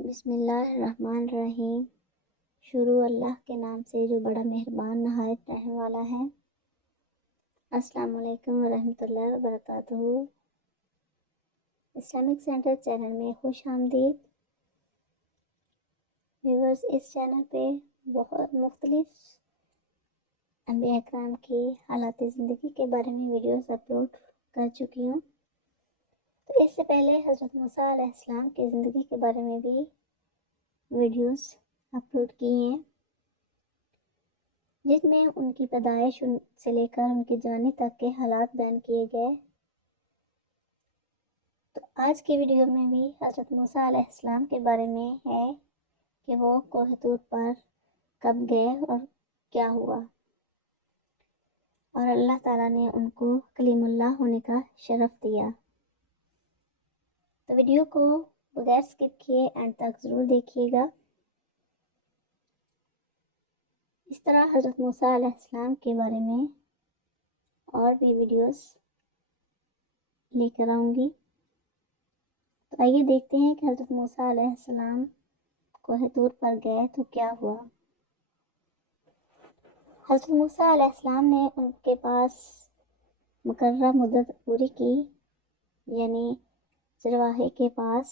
بسم اللہ الرحمن الرحیم۔ شروع اللہ کے نام سے جو بڑا مہربان نہایت رحم والا ہے۔ السلام علیکم ورحمۃ اللہ وبرکاتہ۔ اسلامک سینٹر چینل میں خوش آمدید۔ ویورز، اس چینل پہ بہت مختلف انبیاء اکرام کی حالات زندگی کے بارے میں ویڈیوز اپلوڈ کر چکی ہوں۔ تو اس سے پہلے حضرت موسیٰ علیہ السلام کی زندگی کے بارے میں بھی ویڈیوز اپلوڈ کی ہیں، جس میں ان کی پیدائش سے لے کر ان کی جوانی تک کے حالات بیان کیے گئے۔ تو آج کی ویڈیو میں بھی حضرت موسیٰ علیہ السلام کے بارے میں ہے کہ وہ کوہ طور پر کب گئے اور کیا ہوا، اور اللہ تعالیٰ نے ان کو کلیم اللہ ہونے کا شرف دیا۔ تو ویڈیو کو بغیر سکپ کیے اینڈ تک ضرور دیکھیے گا۔ اس طرح حضرت موسیٰ علیہ السلام کے بارے میں اور بھی ویڈیوز لے کر آؤں گی۔ تو آئیے دیکھتے ہیں کہ حضرت موسیٰ علیہ السلام کوہ طور پر گئے تو کیا ہوا۔ حضرت موسیٰ علیہ السلام نے ان کے پاس مقررہ مدت پوری کی، یعنی چرواہے کے پاس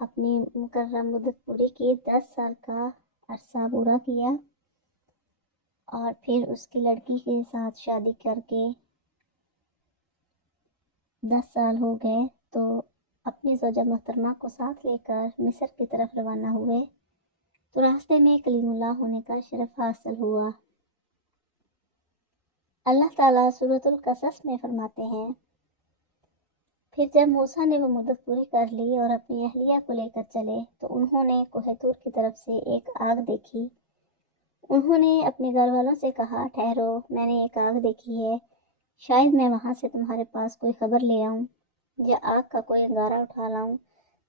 اپنی مقررہ مدت پوری کی، 10 سال کا عرصہ پورا کیا، اور پھر اس کی لڑکی کے ساتھ شادی کر کے 10 سال ہو گئے تو اپنی زوجہ محترمہ کو ساتھ لے کر مصر کی طرف روانہ ہوئے۔ تو راستے میں کلیم اللہ ہونے کا شرف حاصل ہوا۔ اللہ تعالیٰ سورۃ القصص میں فرماتے ہیں، پھر جب موسیٰ نے وہ مدت پوری کر لی اور اپنی اہلیہ کو لے کر چلے تو انہوں نے کوہ طور کی طرف سے ایک آگ دیکھی۔ انہوں نے اپنے گھر والوں سے کہا، ٹھہرو، میں نے ایک آگ دیکھی ہے، شاید میں وہاں سے تمہارے پاس کوئی خبر لے آؤں یا آگ کا کوئی انگارہ اٹھا لاؤں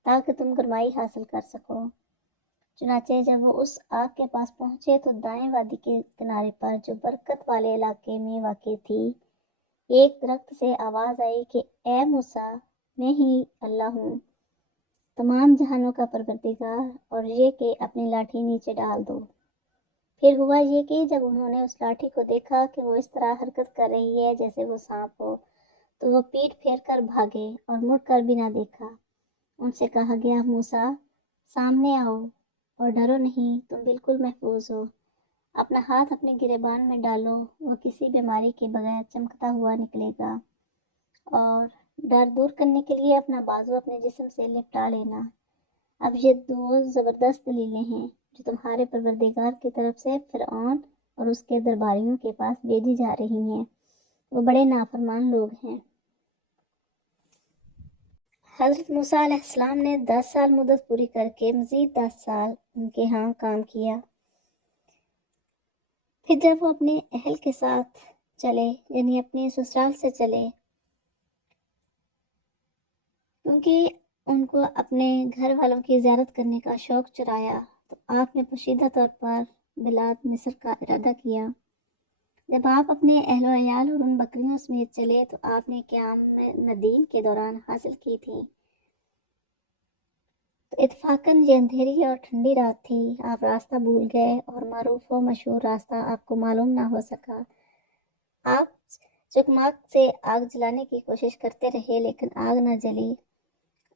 تاکہ تم گرمائی حاصل کر سکو۔ چنانچہ جب وہ اس آگ کے پاس پہنچے تو دائیں وادی کے کنارے پر جو برکت والے علاقے میں واقع تھی، ایک درخت سے آواز آئی کہ اے موسیٰ، میں ہی اللہ ہوں، تمام جہانوں کا پروردگار، اور یہ کہ اپنی لاٹھی نیچے ڈال دو۔ پھر ہوا یہ کہ جب انہوں نے اس لاٹھی کو دیکھا کہ وہ اس طرح حرکت کر رہی ہے جیسے وہ سانپ ہو، تو وہ پیٹھ پھیر کر بھاگے اور مڑ کر بھی نہ دیکھا۔ ان سے کہا گیا، موسیٰ، سامنے آؤ اور ڈرو نہیں، تم بالکل محفوظ ہو۔ اپنا ہاتھ اپنے گریبان میں ڈالو، وہ کسی بیماری کے بغیر چمکتا ہوا نکلے گا، اور ڈر دور کرنے کے لیے اپنا بازو اپنے جسم سے لپٹا لینا۔ اب یہ 2 زبردست دلیلیں ہیں جو تمہارے پروردگار کی طرف سے فرعون اور اس کے درباریوں کے پاس بھیجی جا رہی ہیں، وہ بڑے نافرمان لوگ ہیں۔ حضرت موسیٰ علیہ السلام نے 10 سال مدت پوری کر کے مزید 10 سال ان کے ہاں کام کیا۔ پھر جب وہ اپنے اہل کے ساتھ چلے، یعنی اپنے سسرال سے چلے، کیونکہ ان کو اپنے گھر والوں کی زیارت کرنے کا شوق چرایا، تو آپ نے پوشیدہ طور پر بلاد مصر کا ارادہ کیا۔ جب آپ اپنے اہل و عیال اور ان بکریوں سمیت چلے تو آپ نے قیام مدین کے دوران حاصل کی تھی۔ تو اتفاقاً یہ اندھیری اور ٹھنڈی رات تھی، آپ راستہ بھول گئے اور معروف و مشہور راستہ آپ کو معلوم نہ ہو سکا۔ آپ چکماک سے آگ جلانے کی کوشش کرتے رہے لیکن آگ نہ جلی۔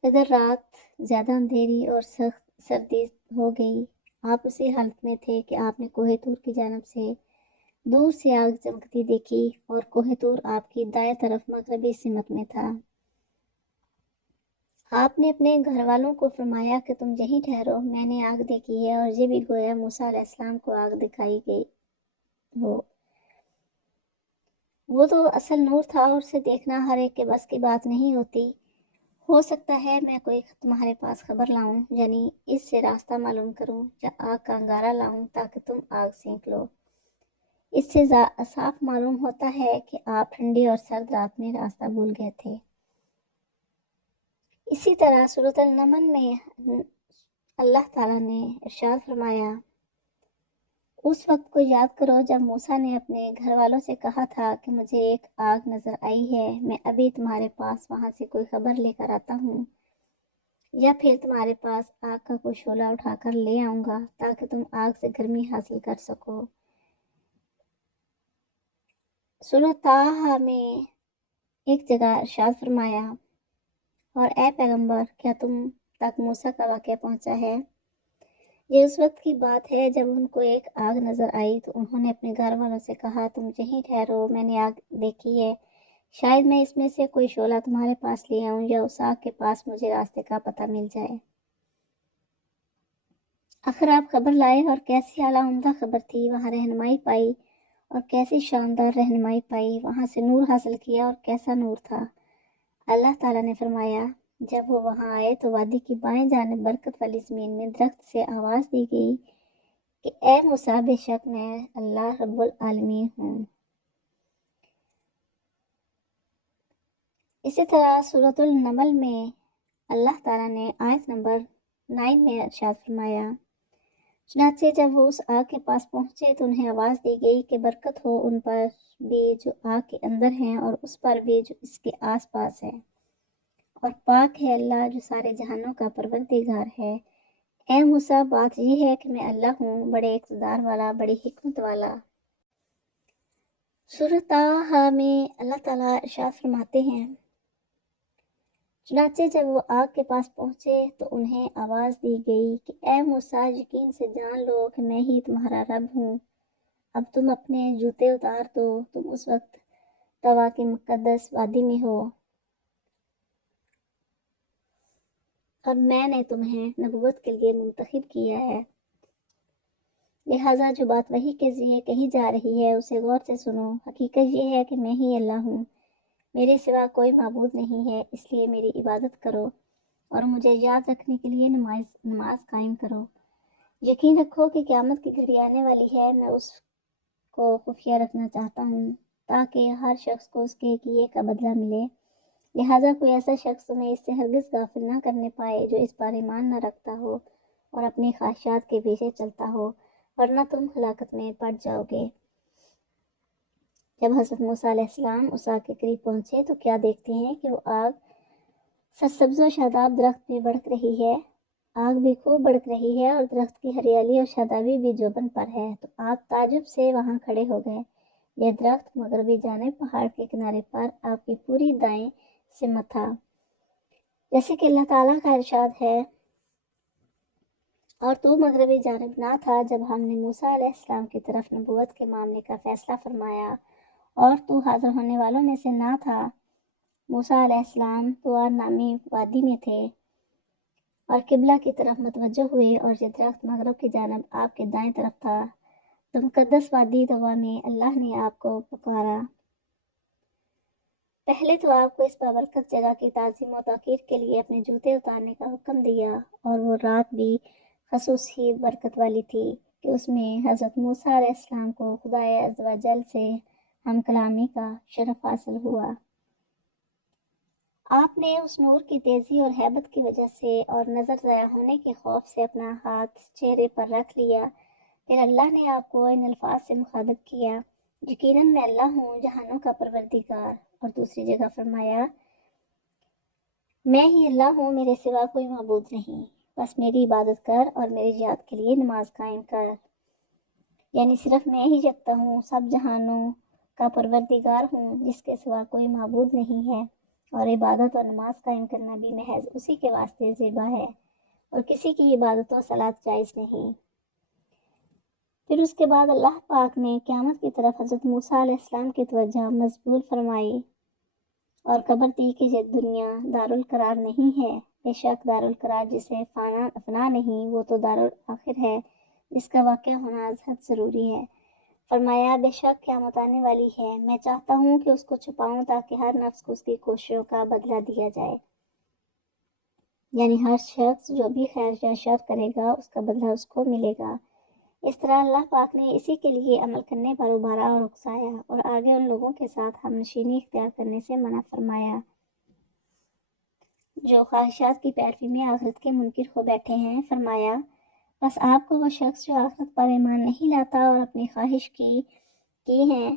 ادھر رات زیادہ اندھیری اور سخت سردی ہو گئی۔ آپ اسی حالت میں تھے کہ آپ نے کوہ طور کی جانب سے دور سے آگ چمکتی دیکھی، اور کوہ طور آپ کی دائیں طرف مغربی سمت میں تھا۔ آپ نے اپنے گھر والوں کو فرمایا کہ تم یہیں ٹھہرو، میں نے آگ دیکھی ہے، اور یہ بھی گویا موسیٰ علیہ السلام کو آگ دکھائی گئی ہو۔ وہ تو اصل نور تھا، اور اسے دیکھنا ہر ایک کے بس کی بات نہیں ہوتی۔ ہو سکتا ہے میں کوئی تمہارے پاس خبر لاؤں، یعنی اس سے راستہ معلوم کروں، یا آگ کا انگارہ لاؤں تاکہ تم آگ سینک لو۔ اس سے صاف معلوم ہوتا ہے کہ آپ ٹھنڈی اور سرد رات میں راستہ بھول گئے تھے۔ اسی طرح سورۃ النمل میں اللہ تعالیٰ نے ارشاد فرمایا، اس وقت کو یاد کرو جب موسیٰ نے اپنے گھر والوں سے کہا تھا کہ مجھے ایک آگ نظر آئی ہے، میں ابھی تمہارے پاس وہاں سے کوئی خبر لے کر آتا ہوں۔ یا پھر تمہارے پاس آگ کا کوئی شعلہ اٹھا کر لے آؤں گا تاکہ تم آگ سے گرمی حاصل کر سکو۔ سورہ طٰہٰ میں ایک جگہ ارشاد فرمایا، اور اے پیغمبر کیا تم تک موسیٰ کا واقعہ پہنچا ہے؟ یہ اس وقت کی بات ہے جب ان کو ایک آگ نظر آئی تو انہوں نے اپنے گھر والوں سے کہا، تم یہیں ٹھہرو، میں نے آگ دیکھی ہے، شاید میں اس میں سے کوئی شعلہ تمہارے پاس لے آؤں یا اس آگ کے پاس مجھے راستے کا پتہ مل جائے۔ آخر آپ خبر لائے اور کیسی اعلیٰ عمدہ خبر تھی، وہاں رہنمائی پائی اور کیسی شاندار رہنمائی پائی، وہاں سے نور حاصل کیا اور کیسا نور تھا۔ اللہ تعالیٰ نے فرمایا، جب وہ وہاں آئے تو وادی کی بائیں جانب برکت والی زمین میں درخت سے آواز دی گئی کہ اے موسیٰ، بے شک میں اللہ رب العالمین ہوں۔ اسی طرح سورۃ النمل میں اللہ تعالیٰ نے آیت نمبر 9 میں ارشاد فرمایا، چنانچہ جب وہ اس آگ کے پاس پہنچے تو انہیں آواز دی گئی کہ برکت ہو ان پر بھی جو آگ کے اندر ہیں اور اس پر بھی جو اس کے آس پاس ہے، اور پاک ہے اللہ جو سارے جہانوں کا پروردگار ہے۔ اے موسیٰ، بات یہ ہے کہ میں اللہ ہوں، بڑے اقتدار والا، بڑی حکمت والا۔ سورۃ طٰہٰ میں اللہ تعالیٰ ارشاد فرماتے ہیں، چنانچہ جب وہ آگ کے پاس پہنچے تو انہیں آواز دی گئی کہ اے موسیٰ، یقین سے جان لو کہ میں ہی تمہارا رب ہوں، اب تم اپنے جوتے اتار دو، تم اس وقت طویٰ کی مقدس وادی میں ہو اور میں نے تمہیں نبوت کے لیے منتخب کیا ہے، لہٰذا جو بات وحی کے ذریعے کہی جا رہی ہے اسے غور سے سنو۔ حقیقت یہ ہے کہ میں ہی اللہ ہوں، میرے سوا کوئی معبود نہیں ہے، اس لیے میری عبادت کرو اور مجھے یاد رکھنے کے لیے نماز قائم کرو۔ یقین رکھو کہ قیامت کی گھڑی آنے والی ہے، میں اس کو خفیہ رکھنا چاہتا ہوں تاکہ ہر شخص کو اس کے کیے کا بدلہ ملے، لہٰذا کوئی ایسا شخص تمہیں اس سے ہرگز غافل نہ کرنے پائے جو اس پر ایمان نہ رکھتا ہو اور اپنی خواہشات کے پیچھے چلتا ہو، ورنہ تم ہلاکت میں پڑ جاؤ گے۔ جب حضرت موسیٰ علیہ السلام اس آگ کے قریب پہنچے تو کیا دیکھتے ہیں کہ وہ آگ سرسبز و شاداب درخت میں بھڑک رہی ہے، آگ بھی خوب بھڑک رہی ہے اور درخت کی ہریالی اور شادابی بھی جوبن پر ہے، تو آپ تعجب سے وہاں کھڑے ہو گئے۔ یہ درخت مغربی جانب پہاڑ کے کنارے پر آپ کی پوری دائیں سمت تھا، جیسے کہ اللہ تعالیٰ کا ارشاد ہے، اور تو مغربی جانب نہ تھا جب ہم نے موسیٰ علیہ السلام کی طرف نبوت کے معاملے کا فیصلہ فرمایا، اور تو حاضر ہونے والوں میں سے نہ تھا۔ موسیٰ علیہ السلام طویٰ نامی وادی میں تھے اور قبلہ کی طرف متوجہ ہوئے، اور یہ درخت مغرب کی جانب آپ کے دائیں طرف تھا، تو مقدس وادی طویٰ میں اللہ نے آپ کو پکارا۔ پہلے تو آپ کو اس بابرکت جگہ کی تعظیم و توقیر کے لیے اپنے جوتے اتارنے کا حکم دیا، اور وہ رات بھی خصوصی برکت والی تھی کہ اس میں حضرت موسیٰ علیہ السلام کو خدائے عز و جل سے ہم کلامی کا شرف حاصل ہوا۔ آپ نے اس نور کی تیزی اور ہیبت کی وجہ سے اور نظر ضائع ہونے کے خوف سے اپنا ہاتھ چہرے پر رکھ لیا، پھر اللہ نے آپ کو ان الفاظ سے مخاطب کیا، یقیناً میں اللہ ہوں جہانوں کا پروردگار، اور دوسری جگہ فرمایا، میں ہی اللہ ہوں، میرے سوا کوئی معبود نہیں، بس میری عبادت کر اور میری یاد کے لیے نماز قائم کر، یعنی صرف میں ہی یکتا ہوں، سب جہانوں کا پروردگار ہوں، جس کے سوا کوئی معبود نہیں ہے، اور عبادت اور نماز قائم کرنا بھی محض اسی کے واسطے زیبا ہے، اور کسی کی عبادت و صلاۃ جائز نہیں۔ پھر اس کے بعد اللہ پاک نے قیامت کی طرف حضرت موسیٰ علیہ السلام کی توجہ مبذول فرمائی اور خبر دی کہ یہ دنیا دارالقرار نہیں ہے، بے شک دارالقرار جسے فنا نہیں، وہ تو دارالآخر ہے جس کا واقع ہونا از حد ضروری ہے۔ فرمایا، بے شک قیامت آنے والی ہے، میں چاہتا ہوں کہ اس کو چھپاؤں تاکہ ہر نفس کو اس کی کوششوں کا بدلہ دیا جائے، یعنی ہر شخص جو بھی خیر یا شر کرے گا اس کا بدلہ اس کو ملے گا۔ اس طرح اللہ پاک نے اسی کے لیے عمل کرنے پر ابھارا اور اکسایا، اور آگے ان لوگوں کے ساتھ ہم نشینی اختیار کرنے سے منع فرمایا جو خواہشات کی پیروی میں آخرت کے منکر ہو بیٹھے ہیں۔ فرمایا، بس آپ کو وہ شخص جو آخرت پر ایمان نہیں لاتا اور اپنی خواہش کی ہیں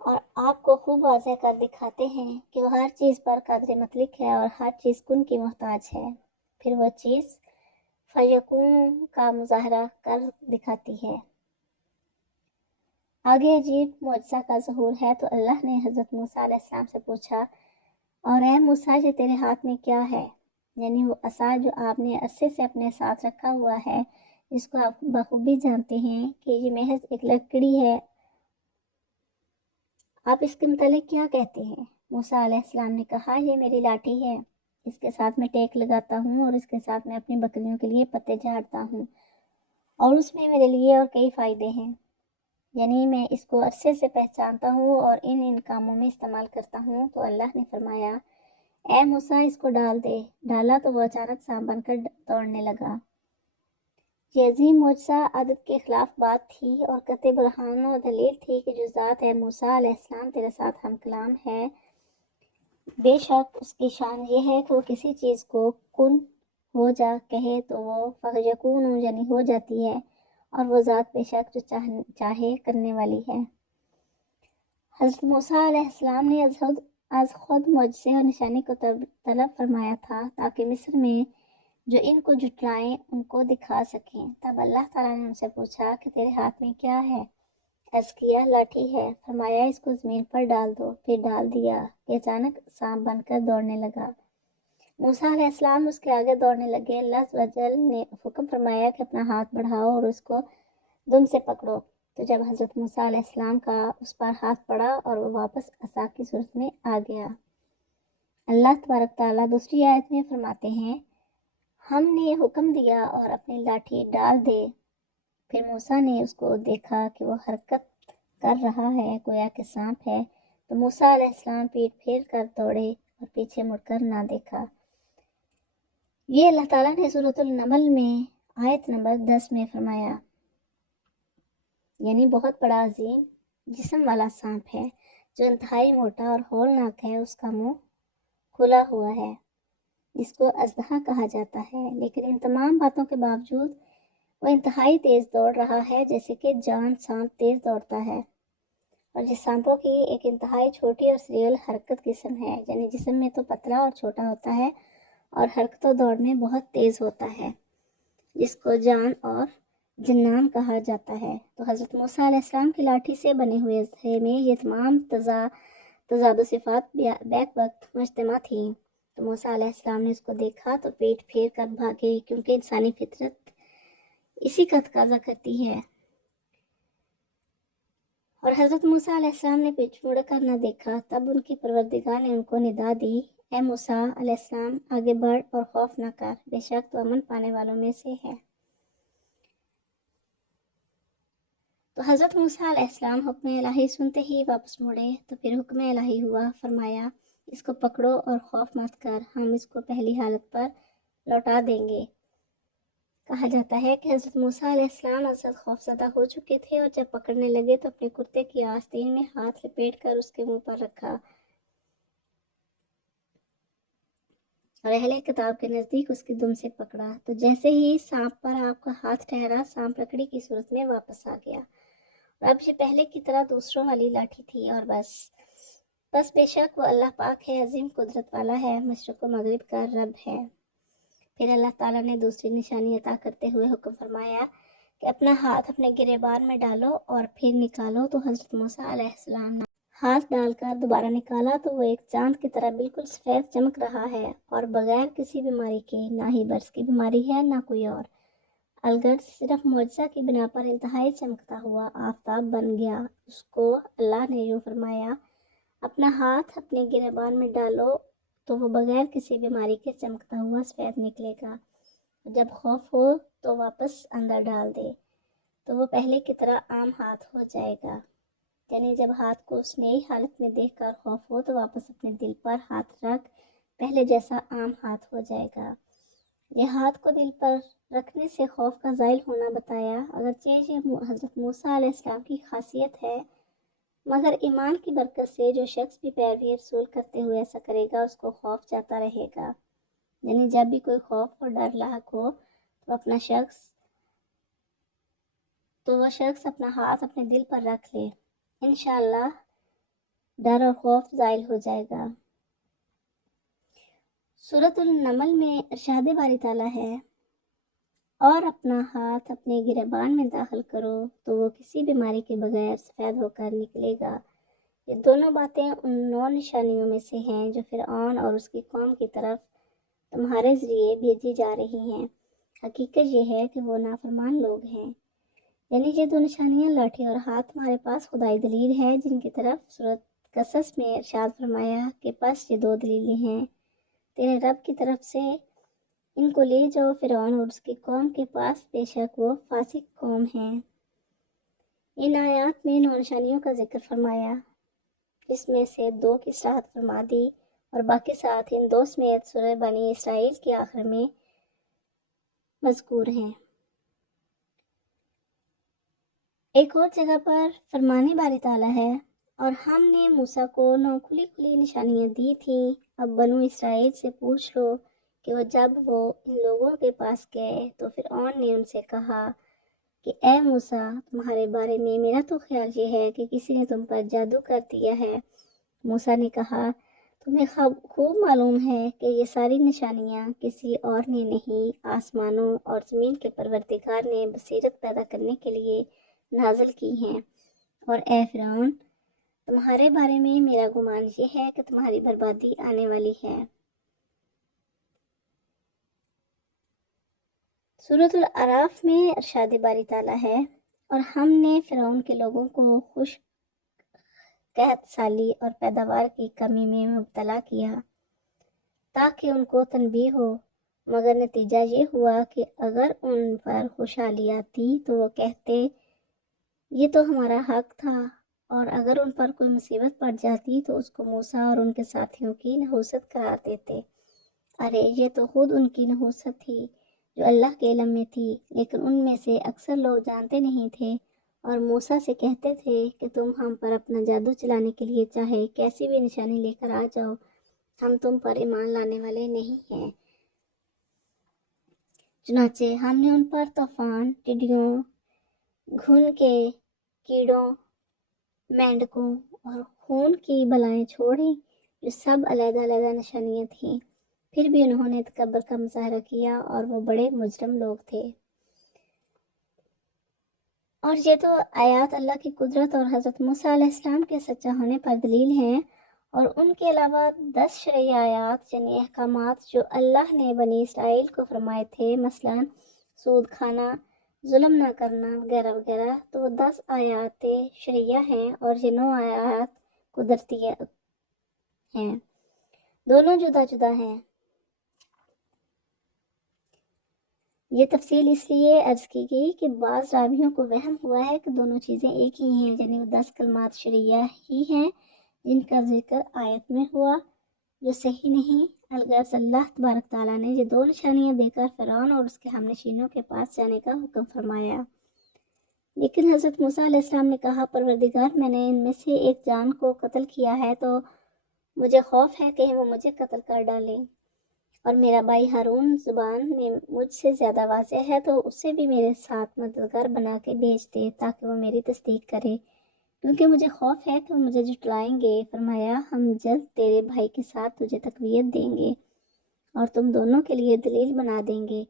اور آپ کو خوب واضح کر دکھاتے ہیں کہ وہ ہر چیز پر قادر مطلق ہے اور ہر چیز کن کی محتاج ہے، پھر وہ چیز فیکون کا مظاہرہ کر دکھاتی ہے۔ آگے عجیب معجزہ کا ظہور ہے تو اللہ نے حضرت موسیٰ علیہ السلام سے پوچھا، اور اے موسیٰ یہ تیرے ہاتھ میں کیا ہے؟ یعنی وہ عصا جو آپ نے عرصے سے اپنے ساتھ رکھا ہوا ہے، جس کو آپ بخوبی جانتے ہیں کہ یہ محض ایک لکڑی ہے، آپ اس کے متعلق کیا کہتے ہیں؟ موسیٰ علیہ السلام نے کہا، یہ میری لاٹھی ہے، اس کے ساتھ میں ٹیک لگاتا ہوں اور اس کے ساتھ میں اپنی بکریوں کے لیے پتے جھاڑتا ہوں، اور اس میں میرے لیے اور کئی فائدے ہیں، یعنی میں اس کو عرصے سے پہچانتا ہوں اور ان کاموں میں استعمال کرتا ہوں۔ تو اللہ نے فرمایا، اے موسیٰ اس کو ڈال دے۔ ڈالا تو وہ اچانک سانپ بن کر دوڑنے لگا۔ یہ عظیم معجزہ عادت کے خلاف بات تھی اور قطع برہان و دلیل تھی کہ جو ذات ہے موسیٰ علیہ السلام تیرے ساتھ ہم کلام ہے، بے شک اس کی شان یہ ہے کہ وہ کسی چیز کو کن ہو جا کہے تو وہ فیکون یعنی ہو جاتی ہے، اور وہ ذات بے شک جو چاہے کرنے والی ہے۔ حضرت موسیٰ علیہ السلام نے از خود معجزے اور نشانی کو طلب فرمایا تھا تاکہ مصر میں جو ان کو جھٹلائیں ان کو دکھا سکیں۔ تب اللہ تعالیٰ نے ان سے پوچھا کہ تیرے ہاتھ میں کیا ہے؟ عرض کیا، لاٹھی ہے۔ فرمایا، اس کو زمین پر ڈال دو۔ پھر ڈال دیا کہ اچانک سانپ بن کر دوڑنے لگا۔ موسیٰ علیہ السلام اس کے آگے دوڑنے لگے۔ اللہ عز و جل نے حکم فرمایا کہ اپنا ہاتھ بڑھاؤ اور اس کو دم سے پکڑو۔ تو جب حضرت موسیٰ علیہ السلام کا اس پر ہاتھ پڑا اور وہ واپس عصا کی صورت میں آ گیا۔ اللہ تبارک تعالیٰ دوسری آیت میں فرماتے ہیں، ہم نے حکم دیا اور اپنی لاٹھی ڈال دے۔ پھر موسیٰ نے اس کو دیکھا کہ وہ حرکت کر رہا ہے گویا کہ سانپ ہے، تو موسیٰ علیہ السلام پیٹھ پھیر کر دوڑے اور پیچھے مڑ کر نہ دیکھا۔ یہ اللہ تعالیٰ نے سورۃ النمل میں آیت نمبر 10 میں فرمایا، یعنی بہت بڑا عظیم جسم والا سانپ ہے جو انتہائی موٹا اور ہولناک ہے، اس کا منہ کھلا ہوا ہے جس کو اژدہا کہا جاتا ہے، لیکن ان تمام باتوں کے باوجود وہ انتہائی تیز دوڑ رہا ہے جیسے کہ جان سانپ تیز دوڑتا ہے، اور جس سانپوں کی ایک انتہائی چھوٹی اور سریع الحرکت قسم ہے، یعنی جسم میں تو پتلا اور چھوٹا ہوتا ہے اور حرکت و دوڑ میں بہت تیز ہوتا ہے، جس کو جان اور جنان کہا جاتا ہے۔ تو حضرت موسیٰ علیہ السلام کی لاٹھی سے بنے ہوئے اژدہے میں یہ تمام تضاد و صفات بیک وقت مجتمع تھیں۔ تو موسیٰ علیہ السلام نے اس کو دیکھا تو پیٹ پھیر کر بھاگے، کیونکہ انسانی فطرت اسی کا تقاضا کرتی ہے، اور حضرت موسیٰ علیہ السلام نے پیچھ مڑ کر نہ دیکھا۔ تب ان کی پروردگار نے ان کو ندا دی، اے موسیٰ علیہ السلام آگے بڑھ اور خوف نہ کر، بے شک تو امن پانے والوں میں سے ہے۔ تو حضرت موسیٰ علیہ السلام حکم الہی سنتے ہی واپس مڑے، تو پھر حکم الہی ہوا، فرمایا، اس کو پکڑو اور خوف مت کر، ہم اس کو پہلی حالت پر لوٹا دیں گے۔ کہا جاتا ہے کہ حضرت موسیٰ علیہ السلام ازحد خوف زدہ ہو چکے تھے، اور جب پکڑنے لگے تو اپنے کرتے کی آستین میں ہاتھ لپیٹ کر اس کے منہ پر رکھا، اور اہل کتاب کے نزدیک اس کی دم سے پکڑا، تو جیسے ہی سانپ پر آپ کا ہاتھ ٹھہرا، سانپ لکڑی کی صورت میں واپس آ گیا، اور اب یہ پہلے کی طرح دوسروں والی لاٹھی تھی، اور بس بے شک وہ اللہ پاک ہے، عظیم قدرت والا ہے، مشرق و مغرب کا رب ہے۔ پھر اللہ تعالیٰ نے دوسری نشانی عطا کرتے ہوئے حکم فرمایا کہ اپنا ہاتھ اپنے گریبان میں ڈالو اور پھر نکالو۔ تو حضرت موسیٰ علیہ السلام نے ہاتھ ڈال کر دوبارہ نکالا تو وہ ایک چاند کی طرح بالکل سفید چمک رہا ہے، اور بغیر کسی بیماری کے، نہ ہی برس کی بیماری ہے نہ کوئی اور، الگرد صرف معجزہ کی بنا پر انتہائی چمکتا ہوا آفتاب بن گیا۔ اس کو اللہ نے یوں فرمایا، اپنا ہاتھ اپنے گریبان میں ڈالو تو وہ بغیر کسی بیماری کے چمکتا ہوا سفید نکلے گا، جب خوف ہو تو واپس اندر ڈال دے تو وہ پہلے کی طرح عام ہاتھ ہو جائے گا، یعنی جب ہاتھ کو اس نئی حالت میں دیکھ کر خوف ہو تو واپس اپنے دل پر ہاتھ رکھ، پہلے جیسا عام ہاتھ ہو جائے گا۔ یہ ہاتھ کو دل پر رکھنے سے خوف کا زائل ہونا بتایا، اگرچہ یہ حضرت موسیٰ علیہ السلام کی خاصیت ہے، مگر ایمان کی برکت سے جو شخص بھی پیروی رسول کرتے ہوئے ایسا کرے گا اس کو خوف جاتا رہے گا، یعنی جب بھی کوئی خوف اور ڈر لاحق ہو تو وہ شخص اپنا ہاتھ اپنے دل پر رکھ لے، انشاءاللہ ڈر اور خوف زائل ہو جائے گا۔ سورۃ النمل میں ارشاد باری تعالیٰ ہے، اور اپنا ہاتھ اپنے گریبان میں داخل کرو تو وہ کسی بیماری کے بغیر سفید ہو کر نکلے گا۔ یہ دونوں باتیں ان 9 نشانیوں میں سے ہیں جو فرعون اور اس کی قوم کی طرف تمہارے ذریعے بھیجی جا رہی ہیں۔ حقیقت یہ ہے کہ وہ نافرمان لوگ ہیں۔ یعنی یہ 2 نشانیاں، لاٹھی اور ہاتھ، تمہارے پاس خدائی دلیل ہے جن کی طرف سورۃ قصص میں ارشاد فرمایا کہ پس یہ 2 دلیلیں ہیں تیرے رب کی طرف سے، ان کو لے جاؤ فرعون اور اس کی قوم کے پاس، بے شک وہ فاسق قوم ہیں۔ ان آیات میں 9 نشانیوں کا ذکر فرمایا، جس میں سے 2 کی صراحت فرما دی اور باقی 7 ان 2 سمیت سورہ بنی اسرائیل کے آخر میں مذکور ہیں۔ ایک اور جگہ پر فرمانے باری تعالیٰ ہے، اور ہم نے موسیٰ کو 9 کھلی کھلی نشانیاں دی تھیں، اب بنو اسرائیل سے پوچھ لو کہ جب وہ ان لوگوں کے پاس گئے تو فرعون نے ان سے کہا کہ اے موسیٰ، تمہارے بارے میں میرا تو خیال یہ ہے کہ کسی نے تم پر جادو کر دیا ہے۔ موسیٰ نے کہا، تمہیں خوب معلوم ہے کہ یہ ساری نشانیاں کسی اور نے نہیں، آسمانوں اور زمین کے پروردگار نے بصیرت پیدا کرنے کے لیے نازل کی ہیں۔ اور اے فرعون، تمہارے بارے میں میرا گمان یہ ہے کہ تمہاری بربادی آنے والی ہے۔ سورۃ الاعراف میں ارشاد باری تعالیٰ ہے، اور ہم نے فرعون کے لوگوں کو خشک قحط سالی اور پیداوار کی کمی میں مبتلا کیا تاکہ ان کو تنبیہ ہو، مگر نتیجہ یہ ہوا کہ اگر ان پر خوشحالی آتی تو وہ کہتے یہ تو ہمارا حق تھا، اور اگر ان پر کوئی مصیبت پڑ جاتی تو اس کو موسیٰ اور ان کے ساتھیوں کی نحوست قرار دیتے۔ ارے یہ تو خود ان کی نحوست تھی جو اللہ کے علم میں تھی، لیکن ان میں سے اکثر لوگ جانتے نہیں تھے، اور موسیٰ سے کہتے تھے کہ تم ہم پر اپنا جادو چلانے کے لیے چاہے کیسی بھی نشانی لے کر آ جاؤ، ہم تم پر ایمان لانے والے نہیں ہیں۔ چنانچہ ہم نے ان پر طوفان، ٹڈیوں، گھن کے کیڑوں، مینڈکوں اور خون کی بلائیں چھوڑیں جو سب علیحدہ علیحدہ نشانیاں تھیں، پھر بھی انہوں نے تکبر کا مظاہرہ کیا اور وہ بڑے مجرم لوگ تھے۔ اور یہ تو آیات اللہ کی قدرت اور حضرت موسیٰ علیہ السلام کے سچا ہونے پر دلیل ہیں، اور ان کے علاوہ 10 شرعی آیات یعنی احکامات جو اللہ نے بنی اسرائیل کو فرمائے تھے، مثلا سود کھانا، ظلم نہ کرنا وغیرہ وغیرہ، تو وہ 10 آیات شرعیہ ہیں اور یہ 9 آیات قدرتیہ ہیں، دونوں جدا جدا ہیں۔ یہ تفصیل اس لیے عرض کی گئی کہ بعض راویوں کو وہم ہوا ہے کہ دونوں چیزیں ایک ہی ہیں، یعنی وہ 10 کلمات شرعیہ ہی ہیں جن کا ذکر آیت میں ہوا، جو صحیح نہیں۔ الغرض اللہ تبارک تعالیٰ نے یہ 2 نشانیاں دے کر فرعون اور اس کے ہم نشینوں کے پاس جانے کا حکم فرمایا، لیکن حضرت موسیٰ علیہ السلام نے کہا، پروردگار، میں نے ان میں سے ایک جان کو قتل کیا ہے تو مجھے خوف ہے کہ وہ مجھے قتل کر ڈالیں، اور میرا بھائی ہارون زبان میں مجھ سے زیادہ واضح ہے تو اسے بھی میرے ساتھ مددگار بنا کے بھیج دے تاکہ وہ میری تصدیق کرے، کیونکہ مجھے خوف ہے کہ وہ مجھے جھٹلائیں گے۔ فرمایا، ہم جلد تیرے بھائی کے ساتھ تجھے تقویت دیں گے اور تم دونوں کے لیے دلیل بنا دیں گے،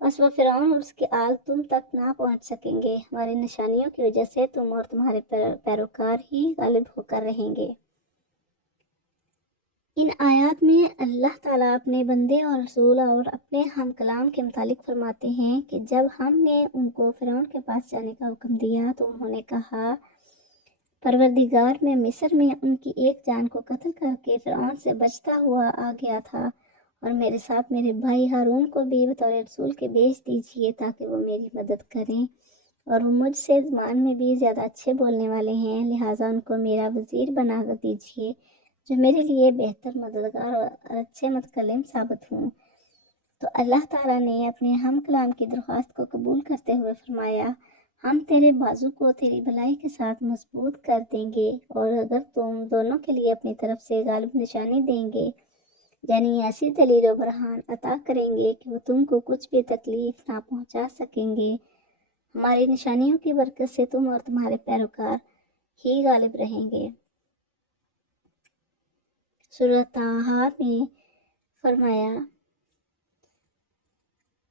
بس وہ فرعون اور اس کی آل تم تک نہ پہنچ سکیں گے، ہماری نشانیوں کی وجہ سے تم اور تمہارے پیروکار ہی غالب ہو کر رہیں گے۔ ان آیات میں اللہ تعالیٰ اپنے بندے اور رسول اور اپنے ہم کلام کے متعلق فرماتے ہیں کہ جب ہم نے ان کو فرعون کے پاس جانے کا حکم دیا تو انہوں نے کہا، پروردگار، میں مصر میں ان کی ایک جان کو قتل کر کے فرعون سے بچتا ہوا آ گیا تھا، اور میرے ساتھ میرے بھائی ہارون کو بھی بطور رسول کے بھیج دیجیے تاکہ وہ میری مدد کریں، اور وہ مجھ سے زبان میں بھی زیادہ اچھے بولنے والے ہیں، لہٰذا ان کو میرا وزیر بنا دیجیے جو میرے لیے بہتر مددگار اور اچھے متکلم ثابت ہوں۔ تو اللہ تعالیٰ نے اپنے ہم کلام کی درخواست کو قبول کرتے ہوئے فرمایا، ہم تیرے بازو کو تیری بھلائی کے ساتھ مضبوط کر دیں گے، اور اگر تم دونوں کے لیے اپنی طرف سے غالب نشانی دیں گے، یعنی ایسی دلیل و برہان عطا کریں گے کہ وہ تم کو کچھ بھی تکلیف نہ پہنچا سکیں گے، ہماری نشانیوں کی برکت سے تم اور تمہارے پیروکار ہی غالب رہیں گے۔ سورۃ طٰہٰ میں فرمایا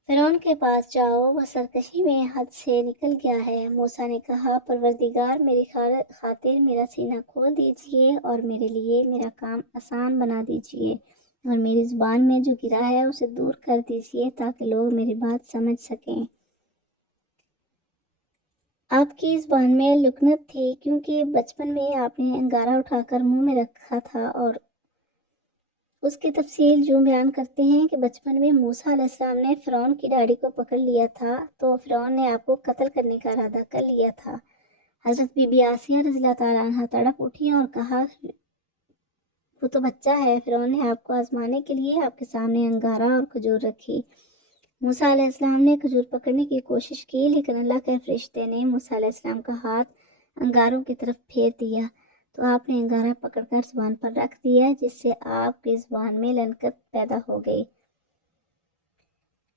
فرعون کے پاس جاؤ، وہ سرکشی میں حد سے نکل گیا ہے۔ موسیٰ نے کہا پروردگار میری خاطر میرا سینہ کھول دیجئے اور میرے لیے میرا کام آسان بنا دیجئے، اور میری زبان میں جو گرا ہے اسے دور کر دیجئے تاکہ لوگ میری بات سمجھ سکیں۔ آپ کی زبان میں لکنت تھی کیونکہ بچپن میں آپ نے انگارہ اٹھا کر منہ میں رکھا تھا، اور اس کی تفصیل جو بیان کرتے ہیں کہ بچپن میں موسیٰ علیہ السلام نے فرعون کی داڑھی کو پکڑ لیا تھا تو فرعون نے آپ کو قتل کرنے کا ارادہ کر لیا تھا۔ حضرت بی بی آسیہ رضی اللہ تعالیٰ عنہ تڑپ اٹھی اور کہا وہ تو بچہ ہے۔ فرعون نے آپ کو آزمانے کے لیے آپ کے سامنے انگارہ اور کھجور رکھی۔ موسیٰ علیہ السلام نے کھجور پکڑنے کی کوشش کی، لیکن اللہ کے فرشتے نے موسیٰ علیہ السلام کا ہاتھ انگاروں کی طرف پھیر دیا تو آپ نے انگارہ پکڑ کر زبان پر رکھ دیا، جس سے آپ کی زبان میں لنکت پیدا ہو گئی۔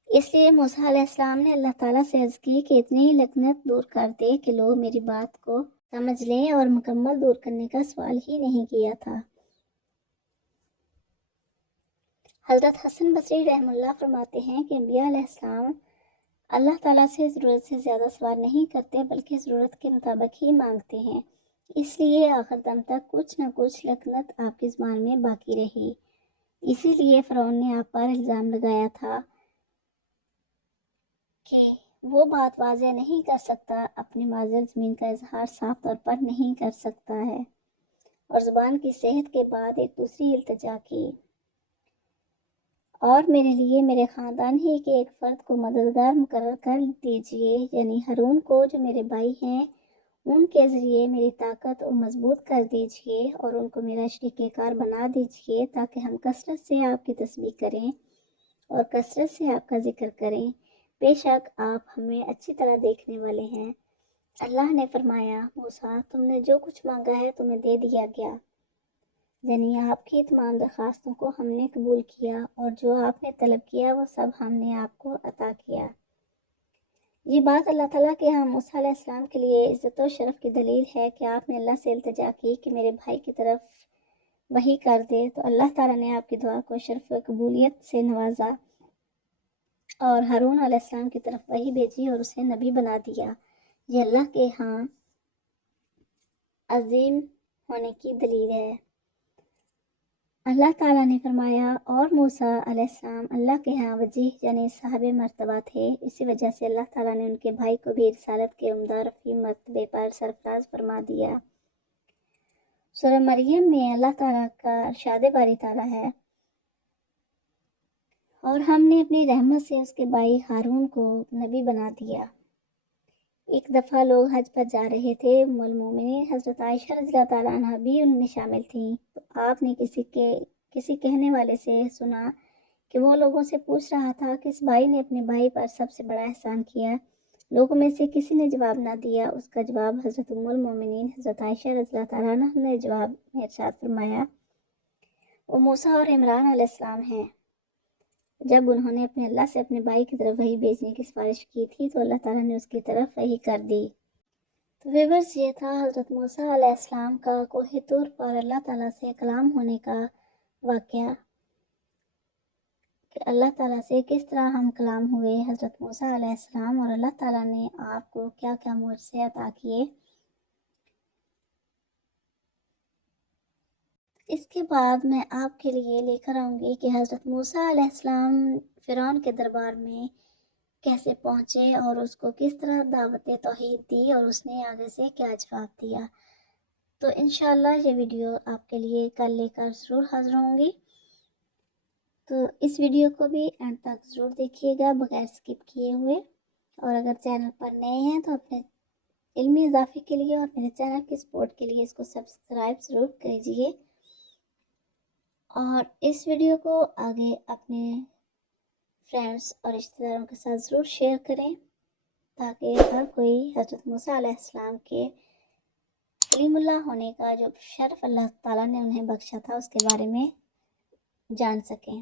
اس لیے موسیٰ علیہ السلام نے اللہ تعالیٰ سے عرض کی کہ اتنی لکنت دور کر دے کہ لوگ میری بات کو سمجھ لیں، اور مکمل دور کرنے کا سوال ہی نہیں کیا تھا۔ حضرت حسن بصری رحمہ اللہ فرماتے ہیں کہ انبیاء علیہ السلام اللہ تعالیٰ سے ضرورت سے زیادہ سوال نہیں کرتے بلکہ ضرورت کے مطابق ہی مانگتے ہیں، اس لیے آخر دم تک کچھ نہ کچھ لکنت آپ کی زبان میں باقی رہی۔ اسی لیے فرعون نے آپ پر الزام لگایا تھا کہ وہ بات واضح نہیں کر سکتا، اپنی معذر زمین کا اظہار صاف طور پر نہیں کر سکتا ہے، اور زبان کی صحت کے بعد ایک دوسری التجا کی، اور میرے لیے میرے خاندان ہی کے ایک فرد کو مددگار مقرر کر دیجئے، یعنی ہارون کو جو میرے بھائی ہیں، ان کے ذریعے میری طاقت مضبوط کر دیجئے اور ان کو میرا شریک کار بنا دیجئے تاکہ ہم کثرت سے آپ کی تسبیح کریں اور کثرت سے آپ کا ذکر کریں، بے شک آپ ہمیں اچھی طرح دیکھنے والے ہیں۔ اللہ نے فرمایا موسیٰ تم نے جو کچھ مانگا ہے تمہیں دے دیا گیا، یعنی آپ کی تمام درخواستوں کو ہم نے قبول کیا، اور جو آپ نے طلب کیا وہ سب ہم نے آپ کو عطا کیا۔ یہ بات اللہ تعالیٰ کے ہاں موسیٰ علیہ السلام کے لیے عزت و شرف کی دلیل ہے کہ آپ نے اللہ سے التجا کی کہ میرے بھائی کی طرف وحی کر دے، تو اللہ تعالیٰ نے آپ کی دعا کو شرف و قبولیت سے نوازا اور ہارون علیہ السلام کی طرف وحی بھیجی اور اسے نبی بنا دیا۔ یہ اللہ کے ہاں عظیم ہونے کی دلیل ہے۔ اللہ تعالیٰ نے فرمایا اور موسیٰ علیہ السلام اللہ کے ہاں وجیہ یعنی صاحب مرتبہ تھے، اسی وجہ سے اللہ تعالیٰ نے ان کے بھائی کو بھی رسالت کے عمدہ رفیع مرتبے پر سرفراز فرما دیا۔ سورہ مریم میں اللہ تعالیٰ کا ارشاد باری تعالیٰ ہے اور ہم نے اپنی رحمت سے اس کے بھائی ہارون کو نبی بنا دیا۔ ایک دفعہ لوگ حج پر جا رہے تھے، ام المومنین حضرت عائشہ رضی اللہ تعالیٰ عنہ بھی ان میں شامل تھیں، تو آپ نے کسی کہنے والے سے سنا کہ وہ لوگوں سے پوچھ رہا تھا کہ اس بھائی نے اپنے بھائی پر سب سے بڑا احسان کیا۔ لوگوں میں سے کسی نے جواب نہ دیا۔ اس کا جواب حضرت ام المومنین حضرت عائشہ رضی اللہ تعالیٰ عنہ نے جواب میں ارشاد فرمایا وہ موسیٰ اور عمران علیہ السلام ہیں۔ جب انہوں نے اپنے اللہ سے اپنے بھائی کی طرف وحی بھیجنے کی سفارش کی تھی تو اللہ تعالیٰ نے اس کی طرف وحی کر دی۔ تو ویورز یہ تھا حضرت موسیٰ علیہ السلام کا کوہ طور پر اللہ تعالیٰ سے کلام ہونے کا واقعہ، کہ اللہ تعالیٰ سے کس طرح ہم کلام ہوئے حضرت موسیٰ علیہ السلام، اور اللہ تعالیٰ نے آپ کو کیا کیا معجزے عطا کیے۔ اس کے بعد میں آپ کے لیے لے کر آؤں گی کہ حضرت موسیٰ علیہ السلام فرعون کے دربار میں کیسے پہنچے اور اس کو کس طرح دعوت توحید دی اور اس نے آگے سے کیا جواب دیا۔ تو انشاءاللہ یہ ویڈیو آپ کے لیے کل لے کر ضرور حاضر ہوں گی، تو اس ویڈیو کو بھی اینڈ تک ضرور دیکھیے گا بغیر سکپ کیے ہوئے، اور اگر چینل پر نئے ہیں تو اپنے علمی اضافے کے لیے اور میرے چینل کی سپورٹ کے لیے اس کو سبسکرائب ضرور کیجیے، اور اس ویڈیو کو آگے اپنے فرینڈس اور رشتہ داروں کے ساتھ ضرور شیئر کریں تاکہ ہر کوئی حضرت موسیٰ علیہ السلام کے کلیم اللہ ہونے کا جو شرف اللہ تعالیٰ نے انہیں بخشا تھا اس کے بارے میں جان سکیں۔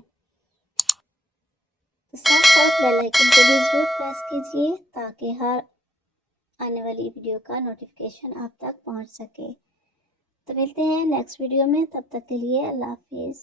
تو ساتھ ساتھ بیل آئیکن کو بھی ضرور پریس کیجیے تاکہ ہر آنے والی ویڈیو کا نوٹیفیکیشن آپ تک پہنچ سکے۔ تو ملتے ہیں نیکسٹ ویڈیو میں، تب تک کے لیے اللہ حافظ۔